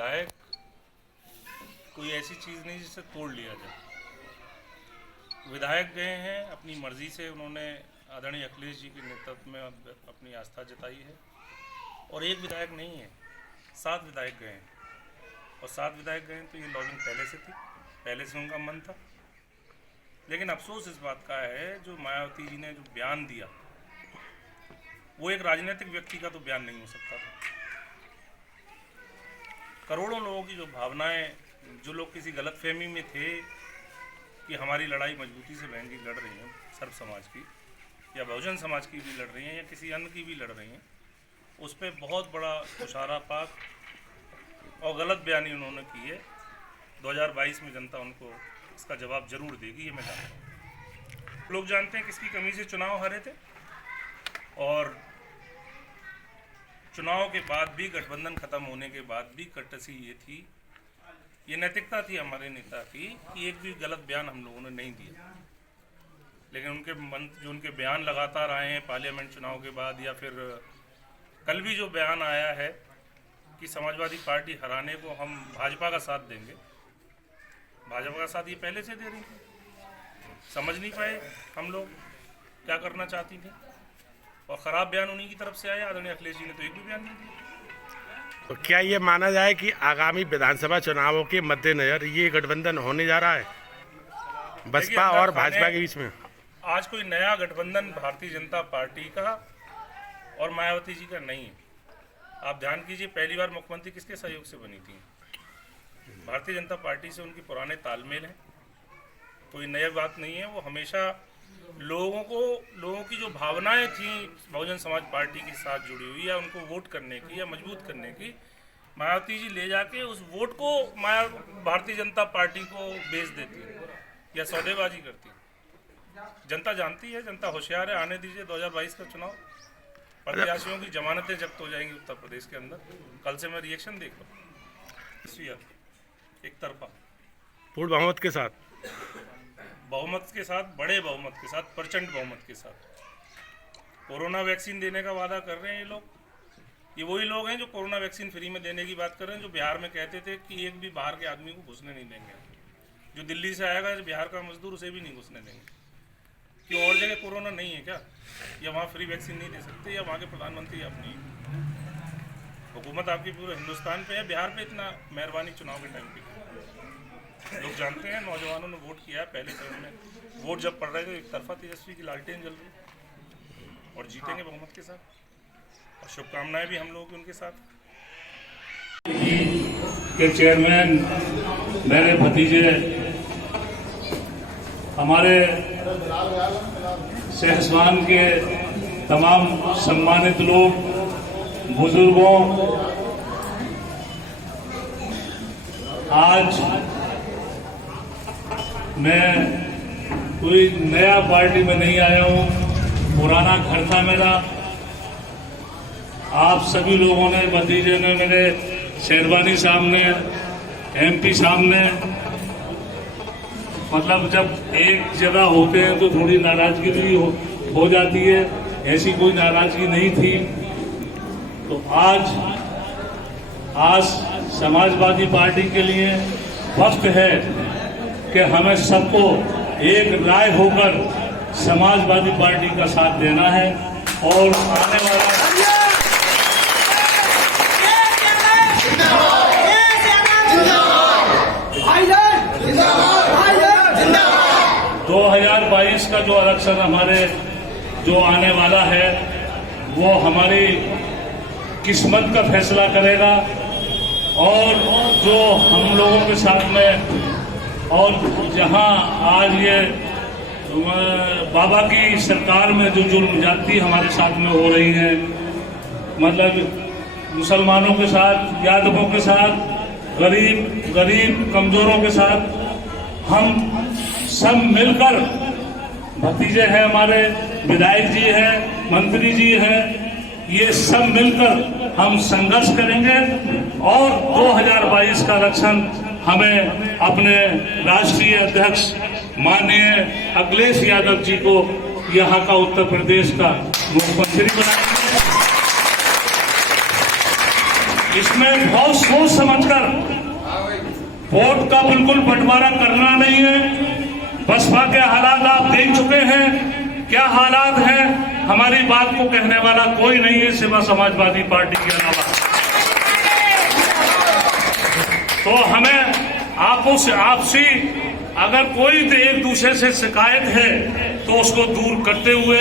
विधायक कोई ऐसी चीज़ नहीं जिसे तोड़ लिया जाए। विधायक गए हैं, अपनी मर्जी से उन्होंने आदरणीय अखिलेश जी के नेतृत्व में अपनी आस्था जताई है। और एक विधायक नहीं है, 7 विधायक गए हैं। और 7 विधायक गए तो ये लॉबिंग पहले से थी, पहले से उनका मन था। लेकिन अफसोस इस बात का है, जो मायावती जी ने जो बयान दिया वो एक राजनीतिक व्यक्ति का तो बयान नहीं हो सकता था। करोड़ों लोगों की जो भावनाएं, जो लोग किसी गलतफहमी में थे कि हमारी लड़ाई मजबूती से बहन जी लड़ रही हैं, सर्व समाज की या बहुजन समाज की भी लड़ रही हैं या किसी अन्य की भी लड़ रही हैं, उस पर बहुत बड़ा इशारा पाक और गलत बयानी उन्होंने की है। 2022 में जनता उनको इसका जवाब जरूर देगी, ये मैं जानता हूँ। लोग जानते हैं किसकी कमी से चुनाव हारे थे, और चुनाव के बाद भी, गठबंधन खत्म होने के बाद भी कर्टसी ये थी, ये नैतिकता थी हमारे नेता की कि एक भी गलत बयान हम लोगों ने नहीं दिया। लेकिन उनके मन जो उनके बयान लगातार आए हैं पार्लियामेंट चुनाव के बाद, या फिर कल भी जो बयान आया है कि समाजवादी पार्टी हराने को हम भाजपा का साथ देंगे, भाजपा का साथ ये पहले से दे रही थी। समझ नहीं पाए हम लोग क्या करना चाहती थी, और ख़राब बयान उन्हीं की तरफ से आया। आदरणीय अखिलेश जी ने तो एक भी बयान नहीं दिया। तो क्या ये माना जाए कि आगामी विधानसभा चुनावों के मद्देनजर ये गठबंधन होने जा रहा है बसपा और भाजपा के बीच में? आज कोई नया गठबंधन भारतीय जनता पार्टी का और मायावती जी का नहीं है। आप ध्यान कीजिए, पहली बार मुख्यमंत्री किसके सहयोग से बनी थी? भारतीय जनता पार्टी से उनके पुराने तालमेल हैं, कोई नई बात नहीं है। वो हमेशा लोगों की जो भावनाएं थी बहुजन समाज पार्टी के साथ जुड़ी हुई, या उनको वोट करने की या मजबूत करने की, मायावती जी ले जाके उस वोट को भारतीय जनता पार्टी को बेच देती है या सौदेबाजी करती है। जनता जानती है, जनता होशियार है। आने दीजिए 2022 का चुनाव, प्रत्याशियों की जमानतें जब्त हो जाएंगी उत्तर प्रदेश के अंदर। कल से मैं रिएक्शन देख रहा हूँ, एक तरफा पूर्ण बहुमत के साथ, बड़े बहुमत के साथ, प्रचंड बहुमत के साथ कोरोना वैक्सीन देने का वादा कर रहे हैं ये लोग। ये वही लोग हैं जो कोरोना वैक्सीन फ्री में देने की बात कर रहे हैं, जो बिहार में कहते थे कि एक भी बाहर के आदमी को घुसने नहीं देंगे। जो दिल्ली से आएगा बिहार का मजदूर, उसे भी नहीं घुसने देंगे। कि और जगह कोरोना नहीं है क्या, या वहाँ फ्री वैक्सीन नहीं दे सकते, या वहाँ के प्रधानमंत्री अपनी हुकूमत आपकी पूरे हिंदुस्तान पे है, बिहार पे इतना मेहरबानी चुनाव के टाइम पे लोग जानते हैं। नौजवानों ने वोट किया है, पहले चरण में वोट जब पड़ रहे थे एक तरफा तेजस्वी की लालटेन जल रही, और जीतेंगे बहुमत के साथ, और शुभकामनाएं भी हम लोगों की उनके साथ। के चेयरमैन मेरे भतीजे, हमारे सहसवान के तमाम सम्मानित लोग, बुजुर्गों, आज मैं कोई नया पार्टी में नहीं आया हूं, पुराना घर था मेरा। आप सभी लोगों ने, भतीजे ने, मेरे शेरवानी साहब ने, MP साहब ने, मतलब जब एक जगह होते हैं तो थोड़ी नाराजगी भी हो जाती है, ऐसी कोई नाराजगी नहीं थी। तो आज समाजवादी पार्टी के लिए वक्त है कि हमें सबको एक राय होकर समाजवादी पार्टी का साथ देना है, और आने वाला 2022 का जो इलेक्शन हमारे जो आने वाला है, वो हमारी किस्मत का फैसला करेगा। और जो हम लोगों के साथ में, और जहां आज ये बाबा की सरकार में जो जुल्म ज्यादती हमारे साथ में हो रही है, मतलब मुसलमानों के साथ, यादवों के साथ, गरीब कमजोरों के साथ, हम सब मिलकर, भतीजे हैं हमारे, विधायक जी हैं, मंत्री जी हैं, ये सब मिलकर हम संघर्ष करेंगे, और 2022 का इलेक्शन हमें अपने राष्ट्रीय अध्यक्ष माननीय अखिलेश यादव जी को यहाँ का उत्तर प्रदेश का मुख्यमंत्री बनाएंगे। इसमें बहुत सोच समझकर वोट का बिल्कुल बंटवारा करना नहीं है। बसपा के हालात आप देख चुके हैं, क्या हालात हैं। हमारी बात को कहने वाला कोई नहीं है सिवा समाजवादी पार्टी के अलावा। तो हमें आपसी अगर कोई एक दूसरे से शिकायत है तो उसको दूर करते हुए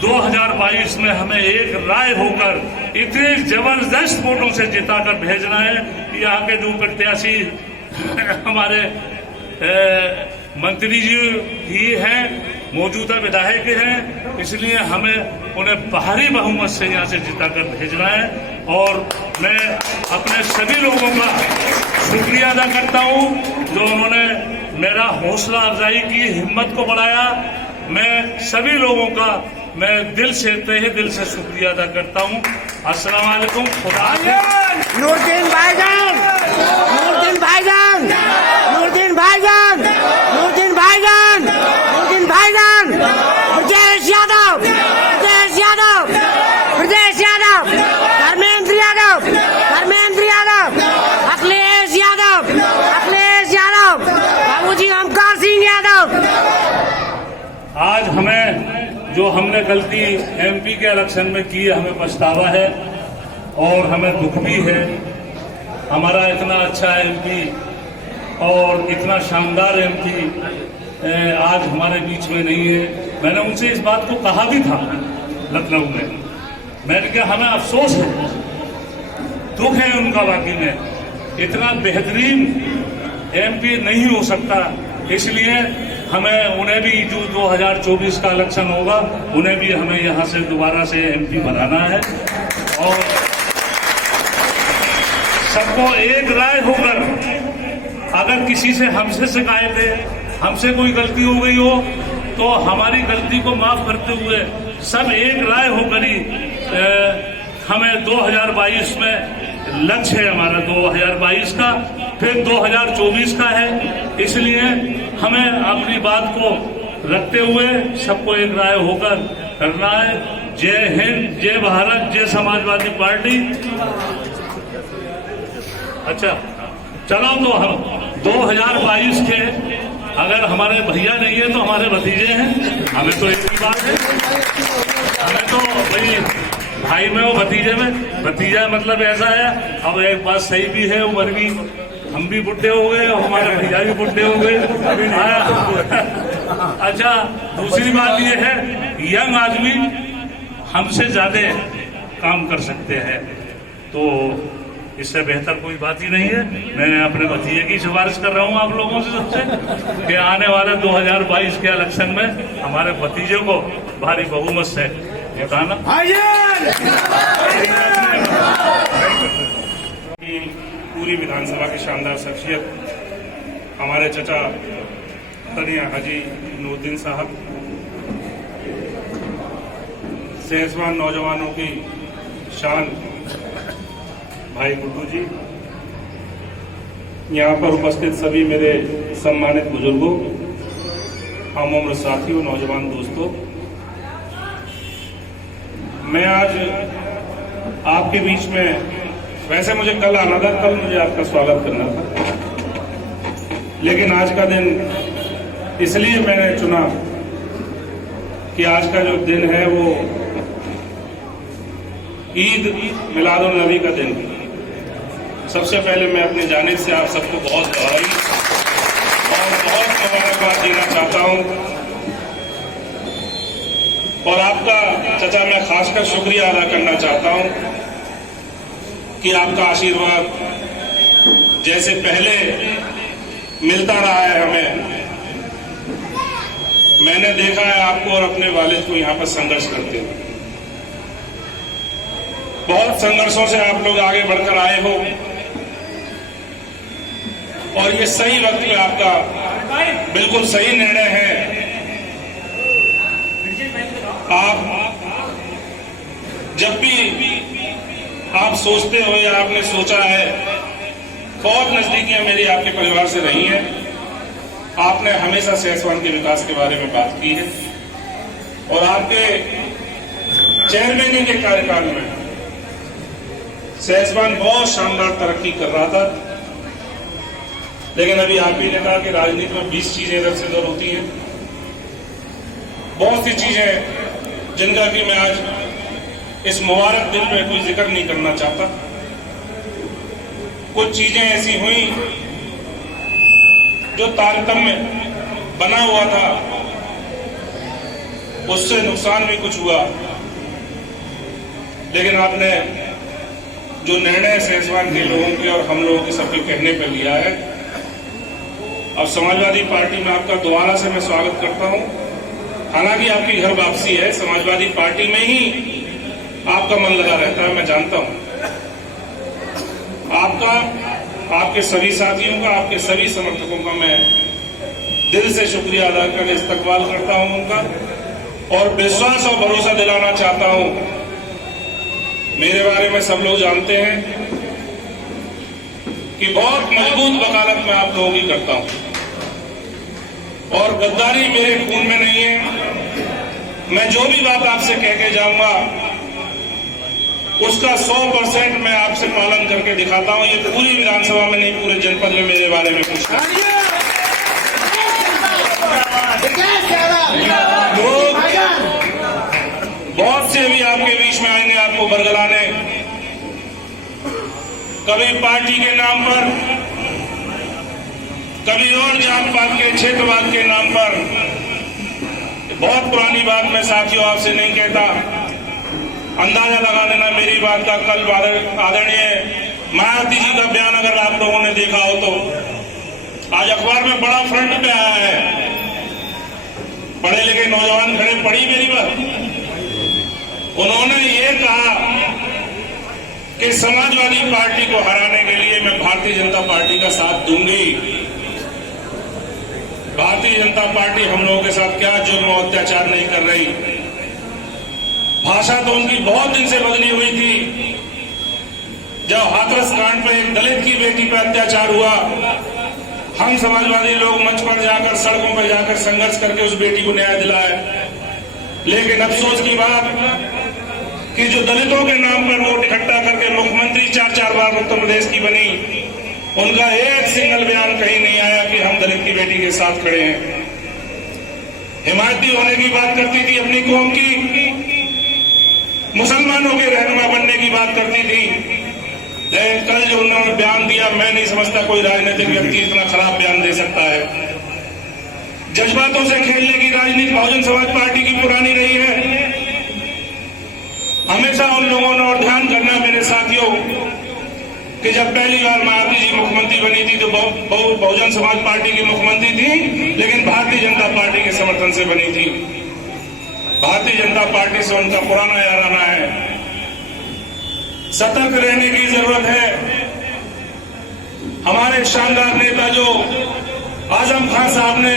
2022 में हमें एक राय होकर इतने जबरदस्त वोटों से जिताकर भेजना है। यहाँ के जो प्रत्याशी हमारे मंत्री जी ही हैं, मौजूदा विधायक हैं, इसलिए हमें उन्हें भारी बहुमत से यहाँ से जिताकर भेजना है। और मैं अपने सभी लोगों का शुक्रिया अदा करता हूँ जो उन्होंने मेरा हौसला अफजाई की, हिम्मत को बढ़ाया। मैं सभी लोगों का मैं दिल से, तहे दिल से शुक्रिया अदा करता हूँ। अस्सलाम वालेकुम, खुदा हाफिज़। नूरदीन भाईजान, नूरदीन भाईजान, नूरदीन भाईजान, नूरदीन भाईजान, नूरदीन भाईजान, ब्रजेश यादव, ब्रजेश यादव, ब्रजेश यादव, धर्मेंद्र यादव, धर्मेंद्र यादव, अखिलेश यादव, अखिलेश यादव, बाबूजी ओमकार सिंह यादव। आज हमें जो हमने गलती एमपी के इलेक्शन में की, हमें पछतावा है और हमें दुख भी है। हमारा इतना अच्छा एमपी और इतना शानदार एमपी आज हमारे बीच में नहीं है। मैंने उनसे इस बात को कहा भी था लखनऊ में। मैंने कहा हमें अफसोस है, दुख है उनका, वाकई में इतना बेहतरीन एमपी नहीं हो सकता। इसलिए हमें उन्हें भी जो 2024 का इलेक्शन होगा, उन्हें भी हमें यहाँ से दोबारा से एमपी बनाना है। और सबको एक राय होकर, अगर किसी से हमसे शिकायत है, हमसे कोई गलती हो गई हो, तो हमारी गलती को माफ करते हुए सब एक राय होकर ही हमें 2022 में लक्ष्य है हमारा 2022 का, फिर 2024 का है। इसलिए हमें अपनी बात को रखते हुए सबको एक राय होकर करना है। जय हिंद, जय भारत, जय समाजवादी पार्टी। अच्छा, चलो तो हम 2022 के अगर हमारे भैया नहीं है तो हमारे भतीजे हैं। हमें तो एक ही बात है, हमें तो भाई भाई में वो भतीजे में, भतीजा मतलब ऐसा है। अब एक बात सही भी है, उम्र भी, हम भी बुढ़े हो गए और हमारे भैया भी बुढ़े हो गए। अच्छा, दूसरी बात ये है, यंग आदमी हमसे ज्यादा काम कर सकते हैं, तो इससे बेहतर कोई बात ही नहीं है। मैं अपने भतीजे की सिफारिश कर रहा हूँ आप लोगों से सबसे कि आने वाले 2022 के इलेक्शन में हमारे भतीजे को भारी बहुमत से जिताना। पूरी विधानसभा की शानदार शख्सियत हमारे चचा तनिया हाजी नूरुद्दीन साहब, सेहतमंद नौजवानों की शान भाई गुड्डू जी, यहाँ पर उपस्थित सभी मेरे सम्मानित बुजुर्गों, हम उम्र साथियों, नौजवान दोस्तों, मैं आज आपके बीच में, वैसे मुझे कल आना था, कल मुझे आपका स्वागत करना था, लेकिन आज का दिन इसलिए मैंने चुना कि आज का जो दिन है वो ईद मिलादुन नबी का दिन है। सबसे पहले मैं अपनी जानिब से आप सबको बहुत बधाई और बहुत मुबारकबाद देना चाहता हूं। और आपका चचा मैं खासकर शुक्रिया अदा करना चाहता हूं कि आपका आशीर्वाद जैसे पहले मिलता रहा है हमें, मैंने देखा है आपको और अपने वालिद को यहाँ पर संघर्ष करते हुए। बहुत संघर्षों से आप लोग आगे बढ़कर आए हो और ये सही वक्त में आपका बिल्कुल सही निर्णय है। आप जब भी आप सोचते हो या आपने सोचा है, बहुत नजदीकियां मेरी आपके परिवार से रही हैं, आपने हमेशा सहसवान के विकास के बारे में बात की है और आपके चेयरमैन के कार्यकाल में सहसवान बहुत शानदार तरक्की कर रहा था। लेकिन अभी आप ही ने कहा कि राजनीति में 20 चीजें इधर से उधर होती हैं। बहुत सी चीजें जिनका कि मैं आज इस मुबारक दिन पे कोई जिक्र नहीं करना चाहता। कुछ चीजें ऐसी हुई जो तारतम्य बना हुआ था, उससे नुकसान भी कुछ हुआ। लेकिन आपने जो निर्णय सहसवान के लोगों के और हम लोगों के सबके कहने पर लिया है, अब समाजवादी पार्टी में आपका दोबारा से मैं स्वागत करता हूं। हालांकि आपकी घर वापसी है, समाजवादी पार्टी में ही आपका मन लगा रहता है, मैं जानता हूं। आपका, आपके सभी साथियों का, आपके सभी समर्थकों का मैं दिल से शुक्रिया अदा करके इस्तकबाल करता हूं उनका, और विश्वास और भरोसा दिलाना चाहता हूं। मेरे बारे में सब लोग जानते हैं कि बहुत मजबूत वकालत मैं आप लोगों की करता हूं, और गद्दारी मेरे खून में नहीं है। मैं जो भी बात आपसे कह के जाऊंगा उसका 100% मैं आपसे पालन करके दिखाता हूं। ये पूरी विधानसभा में नहीं, पूरे जनपद में मेरे बारे में पूछना। लोग बहुत से अभी आपके बीच में आएंगे आपको बरगलाने, कभी पार्टी के नाम पर, कभी और जात पात के, क्षेत्रवाद के नाम पर। बहुत पुरानी बात मैं साथियों आपसे नहीं कहता, अंदाजा लगा लेना मेरी बात का। कल आदरणीय मायावती जी का बयान अगर आप लोगों ने देखा हो तो आज अखबार में बड़ा फ्रंट पे आया है। पढ़े लिखे नौजवान खड़े, पढ़ी मेरी बात। उन्होंने ये कहा कि समाजवादी पार्टी को हराने के लिए मैं भारतीय जनता पार्टी का साथ दूंगी। भारतीय जनता पार्टी हम लोगों के साथ क्या जुर्म और अत्याचार नहीं कर रही। भाषा तो उनकी बहुत दिन से बदली हुई थी। जब हाथरस कांड पर एक दलित की बेटी पर अत्याचार हुआ, हम समाजवादी लोग मंच पर जाकर, सड़कों पर जाकर संघर्ष करके उस बेटी को न्याय दिलाया। लेकिन अफसोस की बात कि जो दलितों के नाम पर वोट इकट्ठा करके मुख्यमंत्री 4-4 बार उत्तर प्रदेश की बनी, उनका एक सिंगल बयान कहीं नहीं आया कि हम दलित की बेटी के साथ खड़े हैं। हिमायती होने की बात करती थी अपनी कौम की, मुसलमानों के रहनुमा बनने की बात करती थी। लेकिन कल जो उन्होंने बयान दिया, मैं नहीं समझता कोई राजनीतिक व्यक्ति इतना खराब बयान दे सकता है। जज्बातों से खेलने की राजनीति बहुजन समाज पार्टी की पुरानी रही है। हमेशा उन लोगों ने, और ध्यान करना मेरे साथियों, कि जब पहली बार मायावती जी मुख्यमंत्री बनी थी तो बहुजन समाज पार्टी की मुख्यमंत्री थी, लेकिन भारतीय जनता पार्टी के समर्थन से बनी थी। भारतीय जनता पार्टी से उनका पुराना याराना है। सतर्क रहने की जरूरत है। हमारे शानदार नेता जो आजम खान साहब ने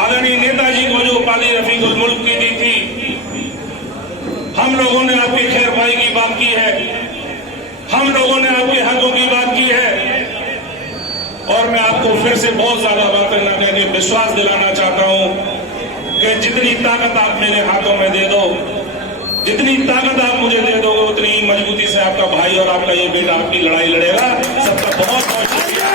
आदरणीय नेताजी को जो उपाधि रफीकुल मुल्क की दी थी, हम लोगों ने आपकी खैरपाई की बात की है, हम लोगों ने आपके हकों की बात की है। और मैं आपको फिर से बहुत ज्यादा बातें न कह के विश्वास दिलाना चाहता हूं कि जितनी ताकत आप मेरे हाथों में दे दो, जितनी ताकत आप मुझे दे दोगे, उतनी ही मजबूती से आपका भाई और आपका ये बेटा आपकी लड़ाई लड़ेगा। सबका बहुत बहुत शुक्रिया।